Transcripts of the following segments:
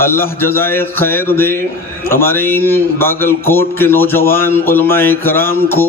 اللہ جزائے خیر دے ہمارے ان باگل کوٹ کے نوجوان علماء کرام کو،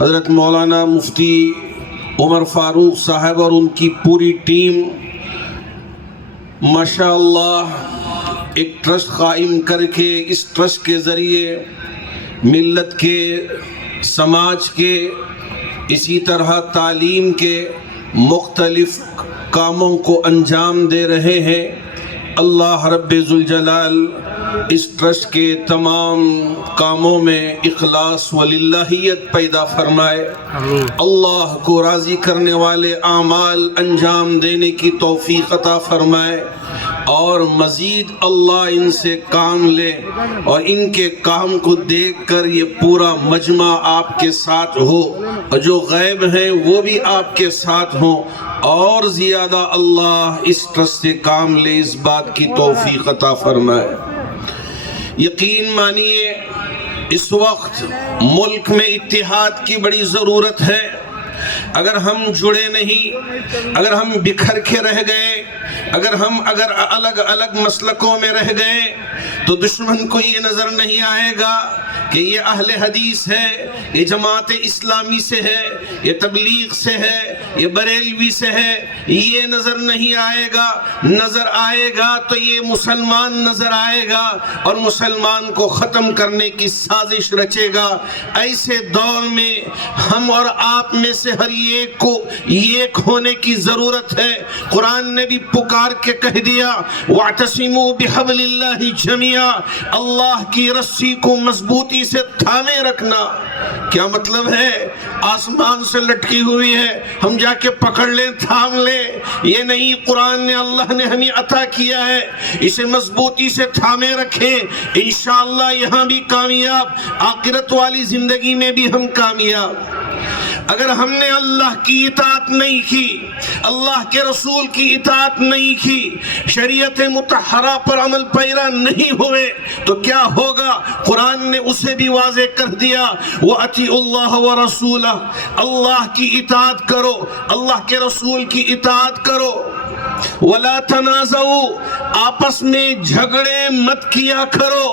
حضرت مولانا مفتی عمر فاروق صاحب اور ان کی پوری ٹیم ماشاءاللہ ایک ٹرسٹ قائم کر کے اس ٹرسٹ کے ذریعے ملت کے، سماج کے، اسی طرح تعلیم کے مختلف کاموں کو انجام دے رہے ہیں۔ اللہ رب ذوالجلال اس ٹرسٹ کے تمام کاموں میں اخلاص وللہیت پیدا فرمائے، اللہ کو راضی کرنے والے اعمال انجام دینے کی توفیق عطا فرمائے، اور مزید اللہ ان سے کام لے اور ان کے کام کو دیکھ کر یہ پورا مجمع آپ کے ساتھ ہو، اور جو غائب ہیں وہ بھی آپ کے ساتھ ہوں، اور زیادہ اللہ اس ٹرسٹ سے کام لے، اس بات کی توفیق عطا فرمائے۔ یقین مانیے اس وقت ملک میں اتحاد کی بڑی ضرورت ہے۔ اگر ہم جڑے نہیں، اگر ہم بکھر کے رہ گئے، اگر الگ الگ مسلکوں میں رہ گئے تو دشمن کو یہ نظر نہیں آئے گا کہ یہ اہل حدیث ہے، یہ جماعت اسلامی سے ہے، یہ تبلیغ سے ہے، یہ بریلوی سے ہے، یہ نظر نہیں آئے گا۔ نظر آئے گا تو یہ مسلمان نظر آئے گا اور مسلمان کو ختم کرنے کی سازش رچے گا۔ ایسے دور میں ہم اور آپ میں سے ہر ایک کو ایک ہونے کی ضرورت ہے۔ قرآن نے بھی پکار کے کہہ دیا وَاعْتَصِمُوا بِحَبْلِ اللَّهِ جَمِيعًا، اللہ کی رسی کو مضبوطی سے تھامے رکھنا۔ کیا مطلب ہے؟ آسمان سے لٹکی ہوئی ہے، ہم جا کے پکڑ لیں، تھام لیں، یہ نہیں۔ قرآن نے، اللہ نے ہمیں عطا کیا ہے، اسے مضبوطی سے تھامے رکھیں، انشاءاللہ یہاں بھی کامیاب، آخرت والی زندگی میں بھی ہم کامیاب۔ اگر ہم نے اللہ کی اطاعت نہیں کی، اللہ کے رسول کی اطاعت نہیں کی، شریعت مطہرہ پر عمل پیرا نہیں ہوئے تو کیا ہوگا؟ قرآن نے اسے بھی واضح کر دیا وَأَطِيعُوا اللَّهَ وَرَسُولَهُ، اللہ کی اطاعت کرو، اللہ کے رسول کی اطاعت کرو۔ وَلَا تَنَازَعُوا، آپس میں جھگڑے مت کیا کرو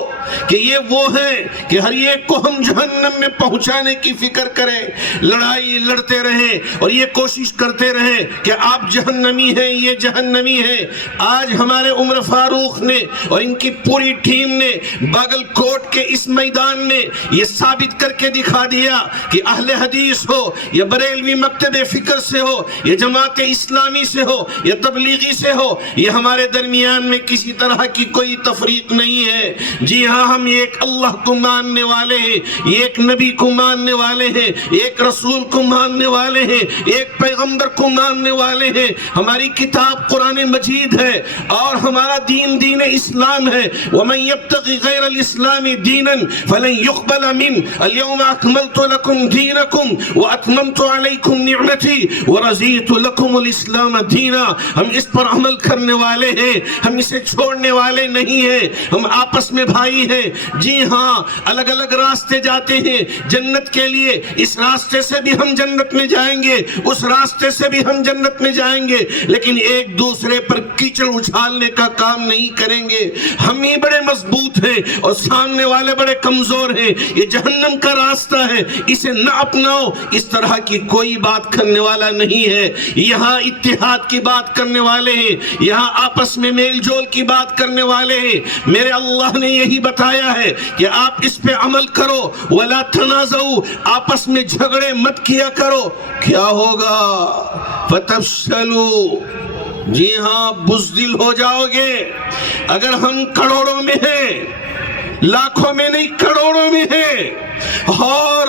کہ یہ وہ ہیں کہ ہر ایک کو ہم جہنم میں پہنچانے کی فکر کریں، لڑائی لڑتے رہیں اور یہ کوشش کرتے رہیں کہ آپ جہنمی ہیں، یہ جہنمی ہیں۔ آج ہمارے عمر فاروق نے اور ان کی پوری ٹیم نے باگل کوٹ کے اس میدان میں یہ ثابت کر کے دکھا دیا کہ اہل حدیث ہو یا بریلوی مکتب فکر سے ہو یا جماعت اسلامی سے ہو یا تبلیغی سے ہو، یہ ہمارے درمیان میں کسی طرح کی کوئی تفریق نہیں ہے۔ جی ہاں، ہم ایک اللہ کو ماننے والے ہیں، ایک نبی کو ماننے والے ہیں، ایک رسول کو ماننے والے ہیں، ایک پیغمبر کو ماننے والے ہیں۔ ہماری کتاب قرآن مجید ہے اور ہمارا دین دین اسلام ہے۔ وَمَن يَبْتَغِ غَيْرَ الْإِسْلَامِ دِينًا فَلَن يُقْبَلَ مِنْهُ الْيَوْمَ أَكْمَلْتُ لَكُمْ دِينَكُمْ وَأَتْمَمْتُ عَلَيْكُمْ نِعْمَتِي وَرَضِيتُ لَكُمُ الْإِسْلَامَ دِينًا۔ ہم اس پر عمل کرنے والے ہیں، ہم اسے چھوڑنے والے نہیں ہیں، ہم آپس میں بھائی ہیں۔ جی ہاں، الگ الگ راستے جاتے ہیں جنت کے لیے، اس راستے سے بھی ہم جنت میں جائیں گے، اس راستے سے بھی ہم جنت میں جائیں گے، لیکن ایک دوسرے پر کیچڑ اچھالنے کا کام نہیں کریں گے۔ ہم ہی بڑے مضبوط ہیں اور سامنے والے بڑے کمزور ہیں، یہ جہنم کا راستہ ہے، اسے نہ اپناؤ۔ اس طرح کی کوئی بات کرنے والا نہیں ہے، یہاں اتحاد کی بات کرنے والے ہیں، یہاں آپس میں میل جول کی بات کرنے والے ہیں۔ میرے اللہ نے یہی بتایا ہے کہ آپ اس پہ عمل کرو۔ وَلَا تَنَازَعُوا، آپس میں جھگڑے مت کیا کرو۔ کیا ہوگا؟ فَتَفْشَلُوا، جی ہاں، بزدل ہو جاؤ گے۔ اگر ہم کروڑوں میں ہیں، لاکھوں میں نہیں کروڑوں میں ہیں، اور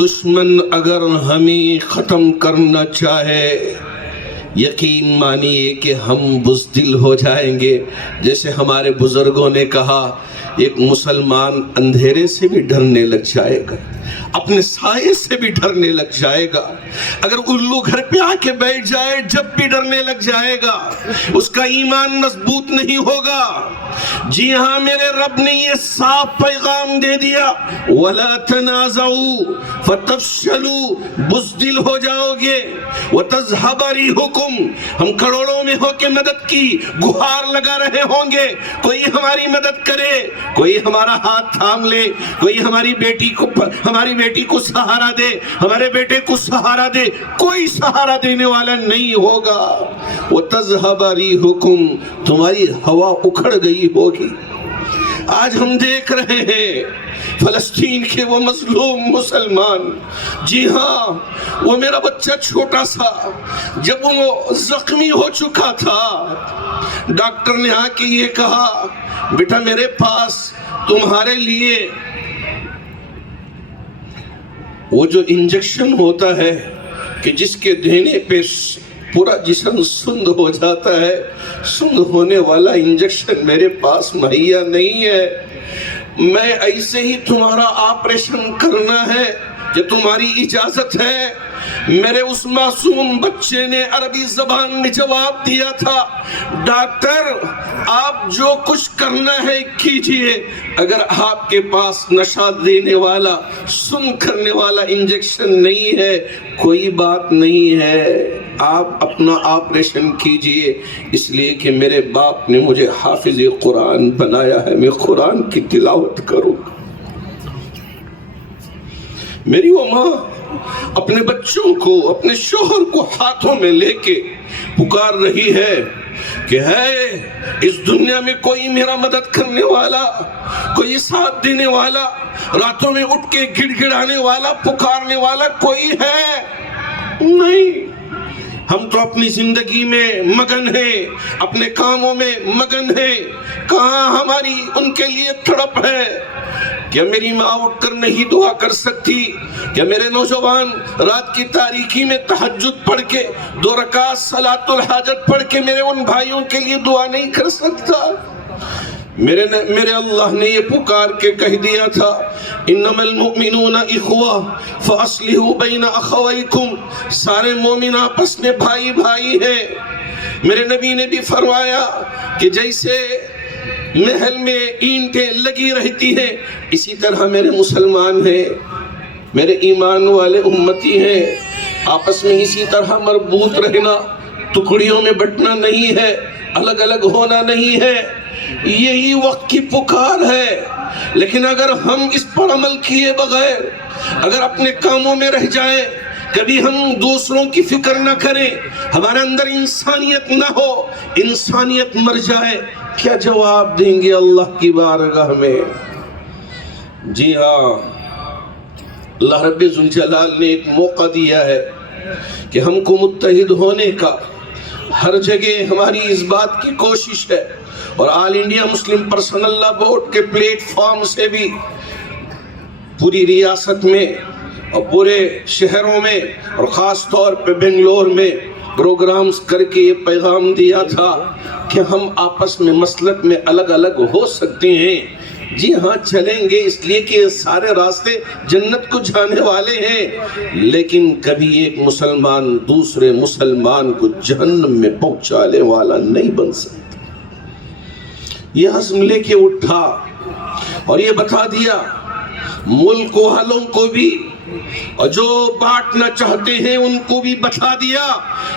دشمن اگر ہمیں ختم کرنا چاہے، یقین مانیے کہ ہم بزدل ہو جائیں گے۔ جیسے ہمارے بزرگوں نے کہا، ایک مسلمان اندھیرے سے بھی ڈرنے لگ جائے گا، اپنے سائے سے بھی ڈرنے لگ جائے گا، اگر الو گھر پہ آ کے بیٹھ جائے جب بھی ڈرنے لگ جائے گا، اس کا ایمان مضبوط نہیں ہوگا۔ جی ہاں، میرے رب نے یہ صاف پیغام دے دیا وَلَا تَنَازَعُوا فَتَفْشَلُوا، بزدل ہو جاؤ گے، وَتَذْهَبَ رِيحُكُمْ، رحمکم، ہم کروڑوں میں ہو کے مدد کی گہار لگا رہے ہوں گے، کوئی ہماری مدد کرے، کوئی ہمارا ہاتھ تھام لے، کوئی ہماری بیٹی کو سہارا دے، ہمارے بیٹے کو سہارا دے، کوئی سہارا دینے والا نہیں ہوگا۔ وَتَذْهَبَ رِيحُكُمْ، تمہاری ہوا اکھڑ گئی ہوگی۔ آج ہم دیکھ رہے ہیں فلسطین کے وہ مظلوم مسلمان، جی ہاں، وہ میرا بچہ چھوٹا سا جب وہ زخمی ہو چکا تھا، ڈاکٹر نے آ کے یہ کہا بیٹا میرے پاس تمہارے لیے وہ جو انجیکشن ہوتا ہے کہ جس کے دینے پہ پورا جسم سند ہو جاتا ہے، سند ہونے والا انجیکشن میرے پاس مہیا نہیں ہے، میں ایسے ہی تمہارا آپریشن کرنا ہے کہ تمہاری اجازت ہے۔ میرے اس معصوم بچے نے عربی زبان میں جواب دیا تھا ڈاکٹر آپ جو کچھ کرنا ہے کیجئے، اگر آپ کے پاس نشہ دینے والا سن کرنے والا انجیکشن نہیں ہے کوئی بات نہیں ہے، آپ اپنا آپریشن کیجئے، اس لیے کہ میرے باپ نے مجھے حافظ قرآن بنایا ہے، میں قرآن کی تلاوت کروں گا۔ میری وہ ماں اپنے بچوں کو، اپنے شوہر کو ہاتھوں میں لے کے پکار رہی ہے کہ ہے اس دنیا میں کوئی میرا مدد کرنے والا، کوئی ساتھ دینے والا، راتوں میں اٹھ کے گڑ گڑانے والا، پکارنے والا کوئی ہے نہیں۔ ہم تو اپنی زندگی میں مگن ہیں، اپنے کاموں میں مگن ہیں، کہاں ہماری ان کے لیے تڑپ ہے؟ کیا میری ماں اٹھ کر نہیں دعا کر سکتی؟ کیا میرے نوجوان رات کی تاریکی میں تہجد پڑھ کے 2 رکعت صلاۃ الحاجت پڑھ کے میرے ان بھائیوں کے لیے دعا نہیں کر سکتا؟ میرے اللہ نے یہ پکار کے کہہ دیا تھا انما المؤمنون اخوہ فاصلحوا بین اخویکم، سارے مومن آپس میں بھائی بھائی ہیں۔ میرے نبی نے بھی فرمایا کہ جیسے محل میں اینٹیں لگی رہتی ہیں اسی طرح میرے مسلمان ہیں، میرے ایمان والے امتی ہیں، آپس میں اسی طرح مربوط رہنا، ٹکڑیوں میں بٹنا نہیں ہے، الگ الگ ہونا نہیں ہے، یہی وقت کی پکار ہے۔ لیکن اگر ہم اس پر عمل کیے بغیر اگر اپنے کاموں میں رہ جائیں، کبھی ہم دوسروں کی فکر نہ کریں، ہمارے اندر انسانیت نہ ہو، انسانیت مر جائے، کیا جواب دیں گے اللہ کی بارگاہ میں؟ جی ہاں، اللہ رب ذوالجلال نے ایک موقع دیا ہے کہ ہم کو متحد ہونے کا، ہر جگہ ہماری اس بات کی کوشش ہے، اور آل انڈیا مسلم پرسنل لا بورڈ کے پلیٹ فارم سے بھی پوری ریاست میں اور پورے شہروں میں اور خاص طور پہ بنگلور میں پروگرامز کر کے یہ پیغام دیا تھا کہ ہم آپس میں مسلک میں الگ الگ ہو سکتے ہیں، جی ہاں چلیں گے، اس لیے کہ سارے راستے جنت کو جانے والے ہیں، لیکن کبھی ایک مسلمان دوسرے مسلمان کو جہنم میں پہنچانے والا نہیں بن سکتا۔ یہ عزم لے کے اٹھا اور یہ بتا دیا ملک والوں کو بھی، اور جو بانٹنا چاہتے ہیں ان کو بھی بتا دیا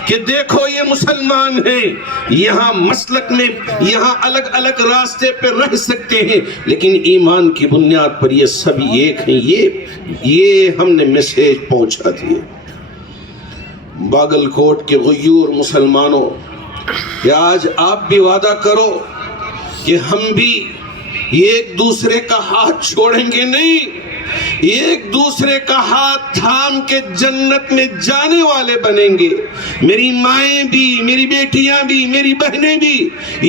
کہ دیکھو یہ مسلمان ہیں، یہاں مسلک میں یہاں الگ الگ راستے پہ رہ سکتے ہیں لیکن ایمان کی بنیاد پر یہ سب ایک ہیں۔ یہ ہم نے میسیج پہنچا دیا۔ باگل کوٹ کے غیور مسلمانوں، کہ آج آپ بھی وعدہ کرو کہ ہم بھی ایک دوسرے کا ہاتھ چھوڑیں گے نہیں، ایک دوسرے کا ہاتھ تھام کے جنت میں جانے والے بنیں گے۔ میری مائیں بھی، میری بیٹیاں بھی، میری بہنیں بھی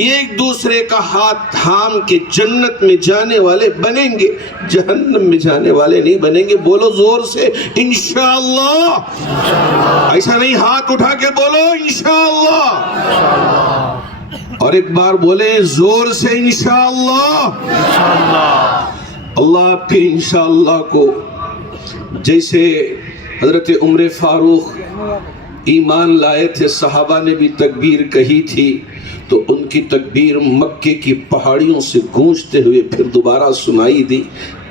ایک دوسرے کا ہاتھ تھام کے جنت میں جانے والے بنیں گے، جہنم میں جانے والے نہیں بنیں گے۔ بولو زور سے انشاءاللہ، ایسا نہیں ہاتھ اٹھا کے بولو انشاءاللہ، اور ایک بار بولیں زور سے انشاءاللہ۔ اللہ آپ کے انشاءاللہ کو جیسے حضرت عمر فاروق ایمان لائے تھے، صحابہ نے بھی تکبیر کہی تھی، تو ان کی تکبیر مکے کی پہاڑیوں سے گونجتے ہوئے پھر دوبارہ سنائی دی۔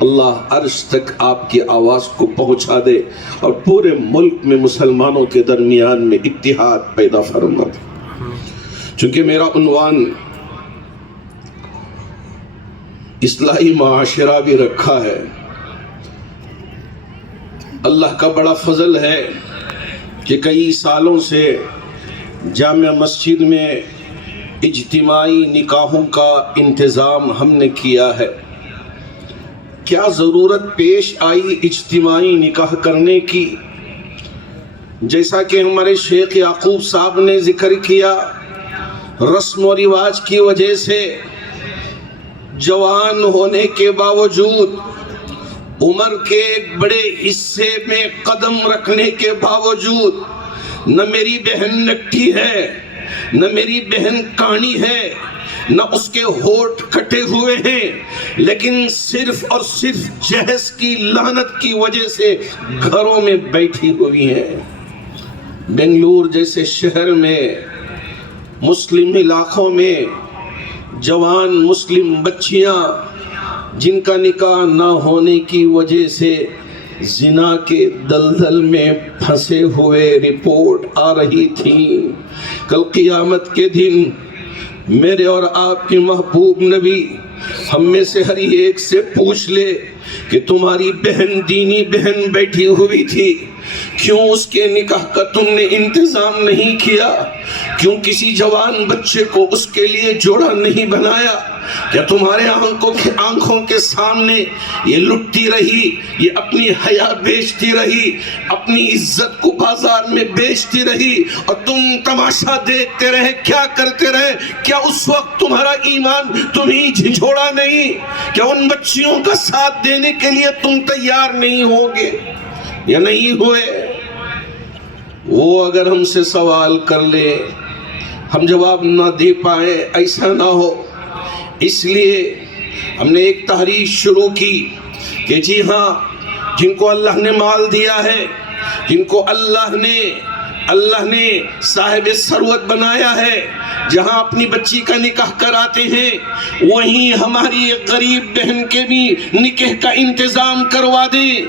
اللہ عرش تک آپ کی آواز کو پہنچا دے اور پورے ملک میں مسلمانوں کے درمیان میں اتحاد پیدا فرما دے۔ چونکہ میرا عنوان اصلاحی معاشرہ بھی رکھا ہے، اللہ کا بڑا فضل ہے کہ کئی سالوں سے جامع مسجد میں اجتماعی نکاحوں کا انتظام ہم نے کیا ہے۔ کیا ضرورت پیش آئی اجتماعی نکاح کرنے کی؟ جیسا کہ ہمارے شیخ یعقوب صاحب نے ذکر کیا، رسم و رواج کی وجہ سے جوان ہونے کے باوجود، عمر کے ایک بڑے حصے میں قدم رکھنے کے باوجود، نہ میری بہن نکٹی ہے، نہ میری بہن کانی ہے، نہ اس کے ہونٹ کٹے ہوئے ہیں، لیکن صرف اور صرف جہیز کی لعنت کی وجہ سے گھروں میں بیٹھی ہوئی ہیں۔ بنگلور جیسے شہر میں، مسلم علاقوں میں جوان مسلم بچیاں جن کا نکاح نہ ہونے کی وجہ سے زنا کے دلدل میں پھنسے ہوئے رپورٹ آ رہی تھی۔ کل قیامت کے دن میرے اور آپ کے محبوب نبی ہم میں سے ہر ایک سے پوچھ لے کہ تمہاری بہن دینی بہن بیٹھی ہوئی تھی، کیوں اس کے نکاح کا تم نے انتظام نہیں کیا؟ کیوں کسی جوان بچے کو اس کے لیے جوڑا نہیں بنایا؟ کیا تمہارے آنکھوں کے سامنے یہ لٹتی رہی، یہ اپنی حیا بیچتی رہی، اپنی عزت کو بازار میں بیچتی رہی اور تم تماشا دیکھتے رہے؟ کیا کرتے رہے؟ کیا اس وقت تمہارا ایمان تمہیں جھنجھوڑا نہیں؟ کیا ان بچیوں کا ساتھ دینے کے لیے تم تیار نہیں ہوگے یا نہیں ہوئے؟ وہ اگر ہم سے سوال کر لے، ہم جواب نہ دے پائے، ایسا نہ ہو۔ اس لیے ہم نے ایک تحریک شروع کی کہ جی ہاں، جن کو اللہ نے مال دیا ہے، جن کو اللہ نے صاحب ثروت بنایا ہے، جہاں اپنی بچی کا نکاح کراتے ہیں، وہیں ہماری ایک غریب بہن کے بھی نکاح کا انتظام کروا دیں،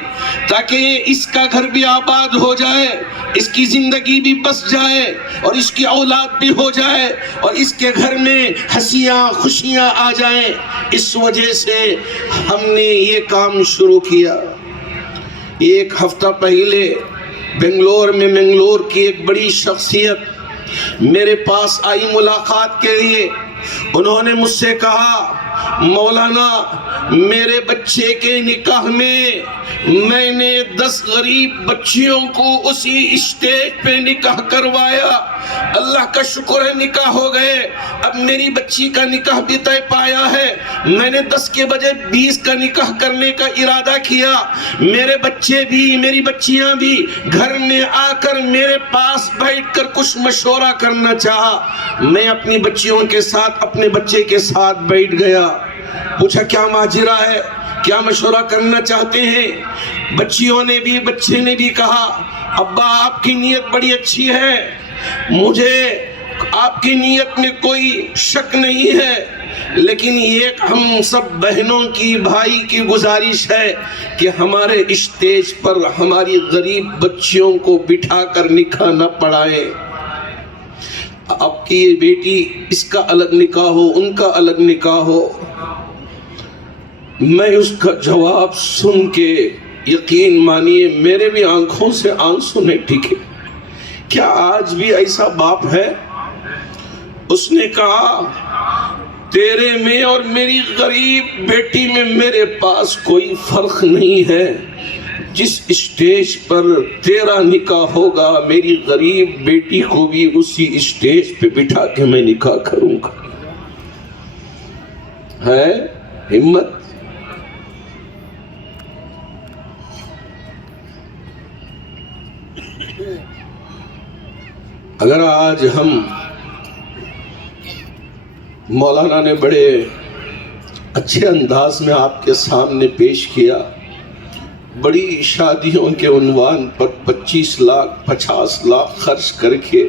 تاکہ اس کا گھر بھی آباد ہو جائے، اس کی زندگی بھی بس جائے اور اس کی اولاد بھی ہو جائے اور اس کے گھر میں ہنسیاں خوشیاں آ جائیں۔ اس وجہ سے ہم نے یہ کام شروع کیا۔ ایک ہفتہ پہلے منگلور کی ایک بڑی شخصیت میرے پاس آئی ملاقات کے لیے۔ انہوں نے مجھ سے کہا، مولانا میرے بچے کے نکاح میں نے 10 غریب بچیوں کو اسی اسٹیج پہ نکاح کروایا، اللہ کا شکر ہے نکاح ہو گئے، اب میری بچی کا نکاح بھی طے پایا ہے۔ میں نے 10 کے بجے 20 کا نکاح کرنے کا ارادہ کیا۔ میرے بچے بھی میری بچیاں بھی گھر میں آ کر میرے پاس بیٹھ کر کچھ مشورہ کرنا چاہا۔ میں اپنی بچیوں کے ساتھ اپنے بچے کے ساتھ بیٹھ گیا، پوچھا کیا ماجرا ہے، کیا مشورہ کرنا چاہتے ہیں؟ بچے نے بھی کہا، ابا آپ کی نیت بڑی اچھی ہے، مجھے آپ کی نیت میں کوئی شک نہیں ہے، لیکن یہ ہم سب بہنوں کی بھائی کی گزارش ہے کہ ہمارے اسٹیج پر ہماری غریب بچیوں کو بٹھا کر نکاح نہ پڑھائیں۔ آپ کی یہ بیٹی، اس کا الگ نکاح ہو، ان کا الگ نکاح ہو۔ میں اس کا جواب سن کے یقین مانیے میرے بھی آنکھوں سے آنسو نہیں ٹکے۔ کیا آج بھی ایسا باپ ہے؟ اس نے کہا، تیرے میں اور میری غریب بیٹی میں میرے پاس کوئی فرق نہیں ہے، جس اسٹیج پر تیرا نکاح ہوگا میری غریب بیٹی کو بھی اسی اسٹیج پہ بٹھا کے میں نکاح کروں گا۔ ہے ہمت؟ اگر آج ہم، مولانا نے بڑے اچھے انداز میں آپ کے سامنے پیش کیا، بڑی شادیوں کے عنوان پر 25 لاکھ 50 لاکھ خرچ کر کے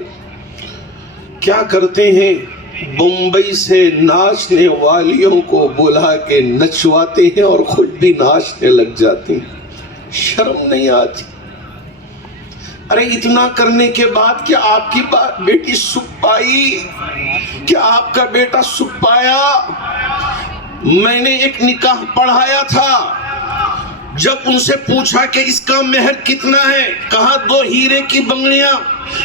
کیا کرتے ہیں؟ بمبئی سے ناچنے والیوں کو بلا کے نچواتے ہیں اور خود بھی ناچنے لگ جاتی ہیں. شرم نہیں آتی؟ ارے اتنا کرنے کے بعد کیا آپ کی بیٹی سکھ پائی؟ کیا آپ کا بیٹا سکھ پایا؟ میں نے ایک نکاح پڑھایا تھا. جب ان سے پوچھا کہ اس کا مہر کتنا ہے، کہا 2 ہیرے کی بنگڑیاں.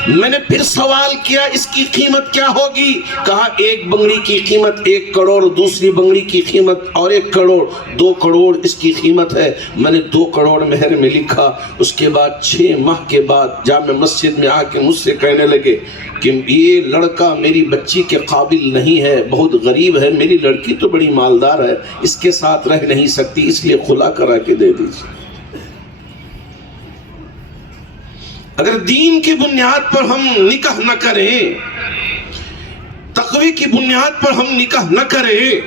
میں نے پھر سوال کیا اس کی قیمت کیا ہوگی؟ کہا ایک بنگڑی کی قیمت 1 کروڑ، دوسری بنگڑی کی قیمت اور 1 کروڑ، 2 کروڑ اس کی قیمت ہے. میں نے 2 کروڑ مہر میں لکھا. اس کے بعد 6 ماہ کے بعد جامع مسجد میں آ کے مجھ سے کہنے لگے کہ یہ لڑکا میری بچی کے قابل نہیں ہے، بہت غریب ہے، میری لڑکی تو بڑی مالدار ہے، اس کے ساتھ رہ نہیں سکتی، اس لیے خلا کرا کے دے دیجیے. اگر دین کی بنیاد پر ہم نکاح نہ کریں، تقوی کی بنیاد پر ہم نکاح نہ کریں،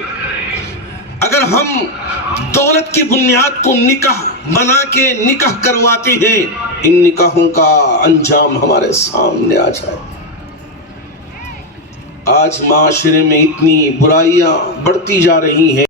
اگر ہم دولت کی بنیاد کو نکاح بنا کے نکاح کرواتے ہیں، ان نکاحوں کا انجام ہمارے سامنے آ جائے. آج معاشرے میں اتنی برائیاں بڑھتی جا رہی ہیں.